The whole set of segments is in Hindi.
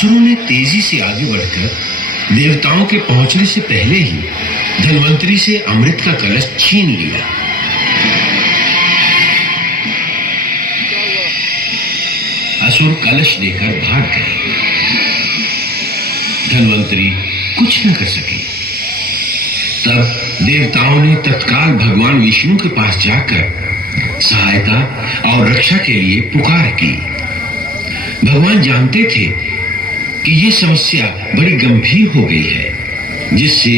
असुरों ने तेजी से आगे बढ़कर देवताओं के पहुंचने से पहले ही धन्वंतरी से अमृत का कलश छीन लिया। असुर कलश लेकर भाग गए। धन्वंतरी कुछ न कर सके। तब देवताओं ने तत्काल भगवान विष्णु के पास जाकर सहायता और रक्षा के लिए पुकार की। भगवान जानते थे कि ये समस्या बड़ी गंभीर हो गई है, जिससे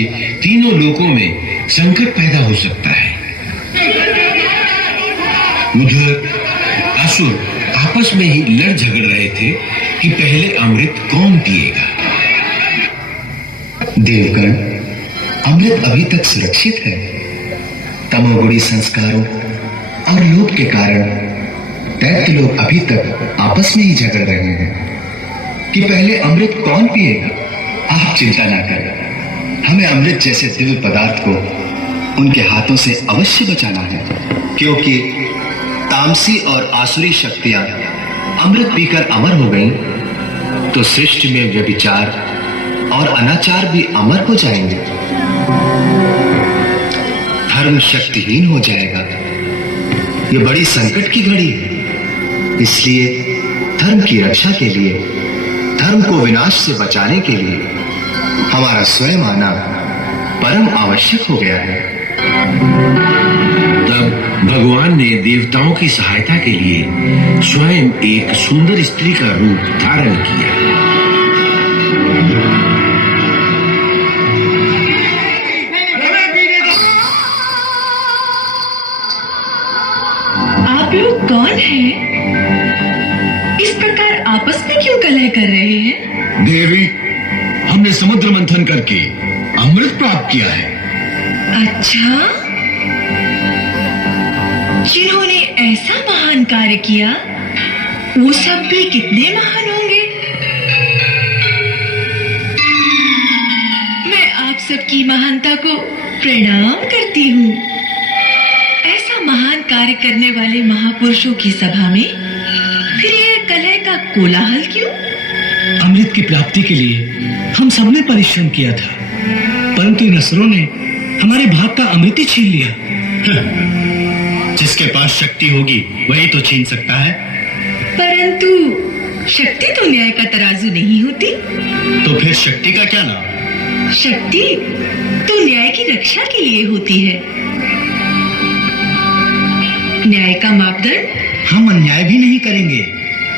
तीनों लोकों में संकट पैदा हो सकता है। उधर असुर आपस में ही लड़ झगड़ रहे थे कि पहले अमृत कौन पिएगा। देवगण, अमृत अभी तक सुरक्षित है। तमोगुणी संस्कारों और लोभ के कारण दैत्य लोग अभी तक आपस में ही झगड़ रहे हैं कि पहले अमृत कौन पिएगा। आप चिंता ना करें, हमें अमृत जैसे दिव्य पदार्थ को उनके हाथों से अवश्य बचाना है, क्योंकि तामसी और आसुरी शक्तियां अमृत पीकर अमर हो गईं, तो सृष्टि में व्यभिचार और अनाचार भी अमर हो जाएंगे। धर्म शक्तिहीन हो जाएगा। ये बड़ी संकट की घड़ी है, इसलिए धर्म की रक्षा के लिए, धर्म को विनाश से बचाने के लिए हमारा स्वयं आना परम आवश्यक हो गया है। तब भगवान ने देवताओं की सहायता के लिए स्वयं एक सुंदर स्त्री का रूप धारण किया। आप लोग कौन हैं? इस प्रकार आपस में क्यों कलह कर रहे हैं? देवी, हमने समुद्र मंथन करके अमृत प्राप्त किया है। अच्छा, जिन्होंने ऐसा महान कार्य किया वो सब भी कितने महान होंगे। मैं आप सबकी महानता को प्रणाम करती हूँ। ऐसा महान कार्य करने वाले महापुरुषों की सभा में फिर ये कलह का कोलाहल क्यों? अमृत की प्राप्ति के लिए हम सबने परिश्रम किया था, परंतु इन असुरों ने हमारे भाग का अमृत ही छीन लिया। जिसके पास शक्ति होगी वही तो छीन सकता है। परंतु शक्ति तो न्याय का तराजू नहीं होती। तो फिर शक्ति का क्या नाम? शक्ति तो न्याय की रक्षा के लिए होती है। न्याय का मापदंड हम अन्याय भी नहीं करेंगे।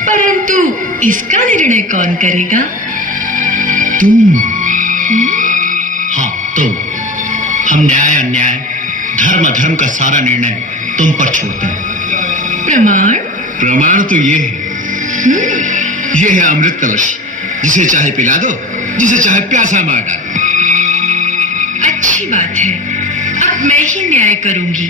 परंतु इसका निर्णय कौन करेगा? तुम। हाँ, तुम। हम न्याय अन्याय, धर्म अधर्म का सारा निर्णय तुम पर छोड़ते हैं। प्रमाण? प्रमाण तो ये है अमृत कलश, जिसे चाहे पिला दो, जिसे चाहे प्यासा मार डालो। अच्छी बात है, अब मैं ही न्याय करूंगी।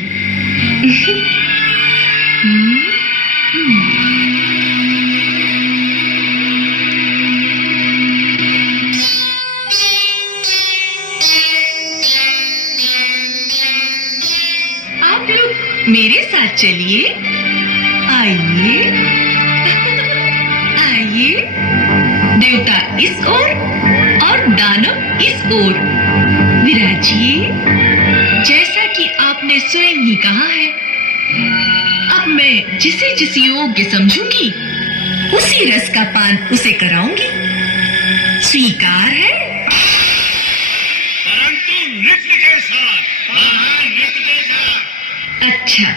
आप लोग मेरे साथ चलिए। आइए आइए। देवता इस ओर और दानव इस ओर विराजिए। जैसा कि आपने स्वयं ही कहा है, अब मैं जिसे जिस योग्य समझूंगी उसी रस का पान उसे कराऊंगी। स्वीकार है? परंतु नृत्य के साथ। नृत्य के साथ। अच्छा।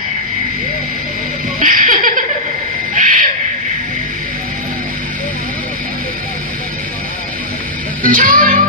John!